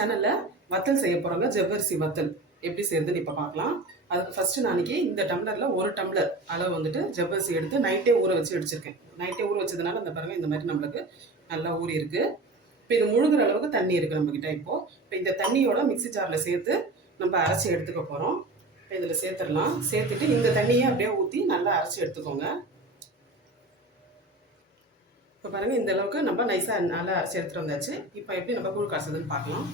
சேனலில் வத்தல் செய்ய போகிறோங்க ஜவ்வரிசி வத்தல். எப்படி செய்யறதுன்னு இப்போ பார்க்கலாம். அதுக்கு ஃபஸ்ட்டு நாளைக்கு இந்த டம்ளரில் ஒரு டம்ளர் அளவு வந்துட்டு ஜவ்வரிசி எடுத்து நைட்டே ஊற வச்சு அடிச்சிருக்கேன் நைட்டே ஊற வச்சதுனால அந்த பாருங்க இந்த மாதிரி நம்மளுக்கு நல்லா ஊறி இருக்குது இப்போ இது முழுகிற அளவுக்கு தண்ணி இருக்குது நம்மக்கிட்ட இப்போது இப்போ இந்த தண்ணியோட மிக்ஸி ஜாரில் சேர்த்து நம்ம அரைச்சி எடுத்துக்க போகிறோம் இப்போ இதில் சேர்த்துடலாம். சேர்த்துட்டு இந்த தண்ணியை அப்படியே ஊற்றி நல்லா அரைச்சி எடுத்துக்கோங்க. இப்போ பாருங்க இந்த அளவுக்கு நம்ம நைஸாக நல்லா அரைச்சி எடுத்துகிட்டு வந்தாச்சு. இப்போ எப்படி நம்ம கூழ் காசுதுன்னு பார்க்கலாம்.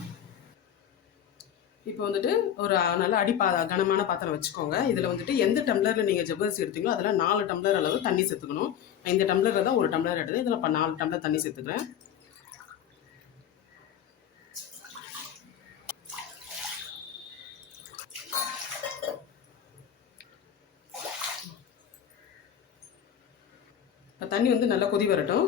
இப்போ வந்துட்டு ஒரு நல்ல அடி பா கனமான பாத்திரம் வச்சுக்கோங்க. இதில் வந்துட்டு எந்த டம்ளரில் நீங்கள் ஜவ்வரிசி எடுத்தீங்களோ அதில் நாலு டம்ளர் அளவு தண்ணி சேர்த்துக்கணும். இந்த டம்ளரில் தான் ஒரு டம்ளர் எடுத்து இதில் இப்போ நாலு டம்ளர் தண்ணி சேர்த்துக்கிறேன். இப்போ தண்ணி வந்து நல்லா கொதி வரட்டும்.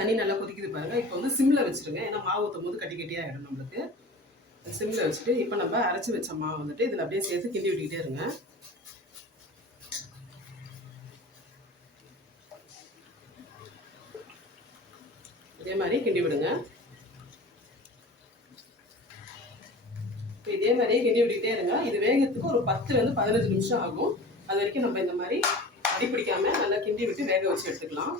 தண்ணி நல்லா கொதிக்குது பாருங்க. இப்போ வந்து சிம்மில் வச்சுருங்க. ஏன்னா மாவு ஊற்றும் போது கட்டி கட்டியாக ஆகிடும் நம்மளுக்கு. சிம்மில் வச்சுட்டு இப்போ நம்ம அரைச்சி வச்ச மாவு வந்துட்டு இதில் அப்படியே சேர்த்து கிண்டி விட்டுக்கிட்டே இருங்க. இதே மாதிரி கிண்டி விடுங்க. இப்போ இதே மாதிரியே கிண்டி விட்டுக்கிட்டே இருங்க. இது வேகத்துக்கு ஒரு பத்துலேருந்து பதினஞ்சு நிமிஷம் ஆகும். அது வரைக்கும் நம்ம இந்த மாதிரி அடி பிடிக்காம நல்லா கிண்டி விட்டு வேக வச்சு எடுத்துக்கலாம்.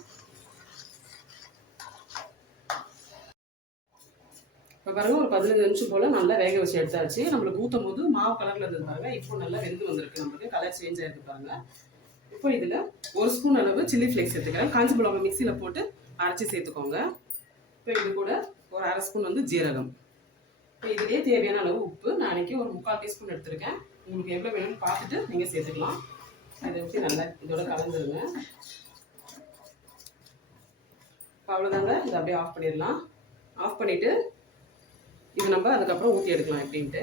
இப்போ பாருங்க ஒரு பதினஞ்சு நிமிஷம் போல் நல்லா வேக வச்சு எடுத்தாச்சு. நம்மளுக்கு ஊற்றும் போது மாவு கலரில் இருந்தது பாருங்க. இப்போ நல்லா வெந்து வந்திருக்கு நம்மளுக்கு. கலர் சேஞ்ச் ஆகிருக்கு பாருங்க. இப்போ இதில் ஒரு ஸ்பூன் அளவு சில்லி ஃப்ளேக்ஸ் எடுத்துக்கிறேன். காஞ்சி பழம் மிக்சியில் போட்டு அரைச்சி சேர்த்துக்கோங்க. இப்போ இது கூட ஒரு அரை ஸ்பூன் வந்து ஜீரகம். இப்போ இதுலேயே தேவையான அளவு உப்பு. நான் அன்றைக்கி ஒரு முக்கால் டீஸ்பூன் எடுத்திருக்கேன். உங்களுக்கு எவ்வளோ வேணும்னு பார்த்துட்டு நீங்கள் சேர்த்துக்கலாம். அதை வச்சு நல்லா இதோட கலந்துருங்க. இப்போ அவ்வளோதாங்க இதை அப்படியே ஆஃப் பண்ணிடலாம். ஆஃப் பண்ணிவிட்டு இது நம்ம அதுக்கப்புறம் ஊற்றி எடுக்கலாம் எப்படின்ட்டு.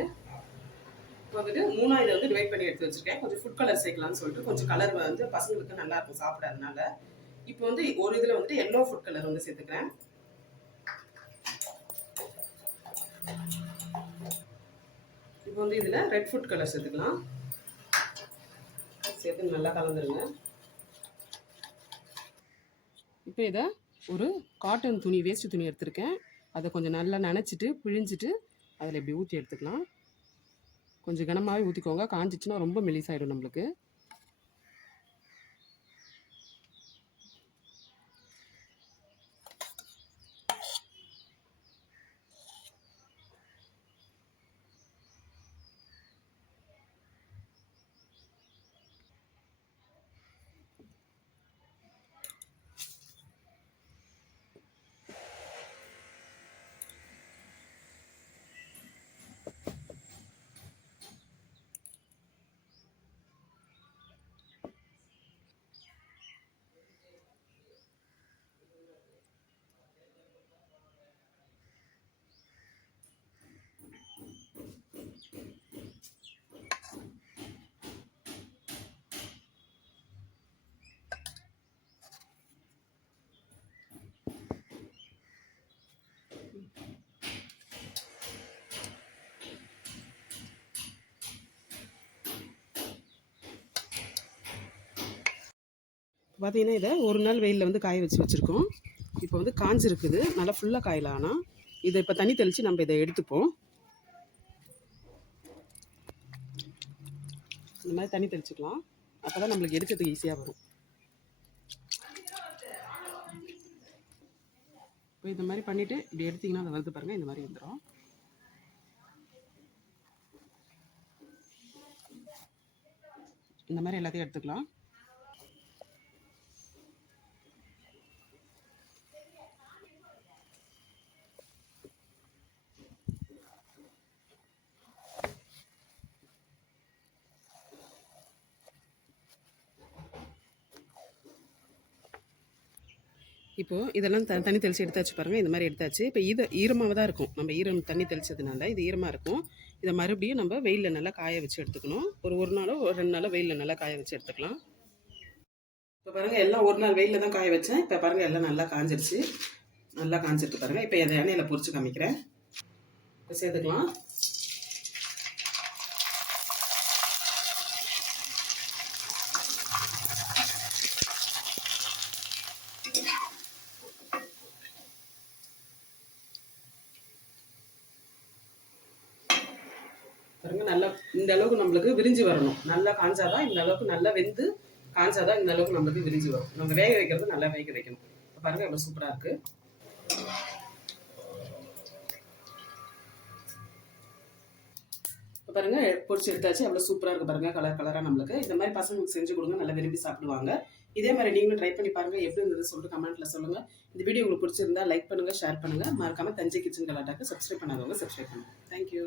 இப்போ வந்துட்டு மூணாக இதை வந்து டிவைட் பண்ணி எடுத்து வச்சிருக்கேன். கொஞ்சம் ஃபுட் கலர் சேர்க்கலாம்னு சொல்லிட்டு கொஞ்சம் கலர் வந்து பசங்களுக்கு நல்லா இருக்கும் சாப்பிடாதனால. இப்போ வந்து ஒரு இதில் வந்துட்டு எல்லோ ஃபுட் கலர் வந்து சேர்த்துக்கிறேன். இப்போ வந்து இதில் ரெட் ஃபுட் கலர் சேர்த்துக்கலாம். சேர்த்து நல்லா கலந்துருங்க. இப்போ இதை ஒரு காட்டன் துணி வேஸ்ட் துணி எடுத்திருக்கேன். அதை கொஞ்சம் நல்லா நினச்சிட்டு பிழிஞ்சிட்டு அதில் இப்படி ஊற்றி எடுத்துக்கலாம். கொஞ்சம் கனமாகவே ஊற்றிக்கோங்க காஞ்சிச்சுன்னா ரொம்ப மெலிசாயிடும் நம்மளுக்கு. பார்த்தீங்கன்னா இதை ஒரு நாள் வெயிலில் வந்து காய வச்சு வச்சுருக்கோம். இப்போ வந்து காஞ்சிருக்குது. நல்லா ஃபுல்லாக காயல ஆனால் இதை இப்போ தண்ணி தெளித்து நம்ம இதை எடுத்துப்போம். இந்த மாதிரி தண்ணி தெளிச்சுக்கலாம். அப்போ தான் நம்மளுக்கு எடுக்கிறதுக்கு ஈஸியாக வரும். இப்போ இந்த மாதிரி பண்ணிவிட்டு இப்படி எடுத்திங்கன்னா அதை வருது பாருங்கள் இந்த மாதிரி வந்துடும் இந்த மாதிரி எல்லாத்தையும் எடுத்துக்கலாம். இப்போது இதெல்லாம் த தண்ணி தெளித்து எடுத்தாச்சு பாருங்கள் இந்த மாதிரி எடுத்தாச்சு. இப்போ இது ஈரமாக தான் இருக்கும். நம்ம ஈரம் தண்ணி தெளித்ததுனால இது ஈரமாக இருக்கும். இதை மறுபடியும் நம்ம வெயிலில் நல்லா காய வச்சு எடுத்துக்கணும். ஒரு ஒரு நாளோ ஒரு ரெண்டு நாளோ வெயிலில் நல்லா காய வச்சு எடுத்துக்கலாம். இப்போ பாருங்கள் எல்லாம் ஒரு நாள் வெயிலில் தான் காய வச்சேன். இப்போ பாருங்கள் எல்லாம் நல்லா காஞ்சிருச்சு. நல்லா காஞ்சிருக்கு பாருங்கள் இப்போ இதை எண்ணெயில் பொறிச்சு காமிக்கிறேன். இப்போ சேர்த்துக்கலாம். இந்த அளவுக்கு நம்மளுக்கு விரிஞ்சு வரணும். நல்லா காஞ்சாதான் இந்த அளவுக்கு நல்லா வெந்து காஞ்சாதான் இந்த அளவுக்கு நம்மளுக்கு விரிஞ்சு வரும். நம்ம வேக வைக்கிறது நல்லா வேக வைக்கணும். பாருங்க எவ்வளவு சூப்பரா இருக்கு. பாருங்க பொரிச்சு எடுத்தாச்சு எவ்வளவு சூப்பரா இருக்கு பாருங்க கலர் கலரா நம்மளுக்கு. இந்த மாதிரி பசங்களுக்கு செஞ்சு கொடுங்க நல்லா விரும்பி சாப்பிடுவாங்க. இதே மாதிரி நீங்களும் ட்ரை பண்ணி பாருங்க எப்படி இருந்தது சொல்லிட்டு கமெண்ட்ல சொல்லுங்க. இந்த வீடியோ உங்களுக்கு பிடிச்சிருந்தா லைக் பண்ணுங்க ஷேர் பண்ணுங்க. மறக்காம தஞ்சை கிச்சன் கலாட்டாக்கு சப்ஸ்கிரைப் பண்ணாதவங்க சப்ஸ்கிரைப் பண்ணுங்க. Thank you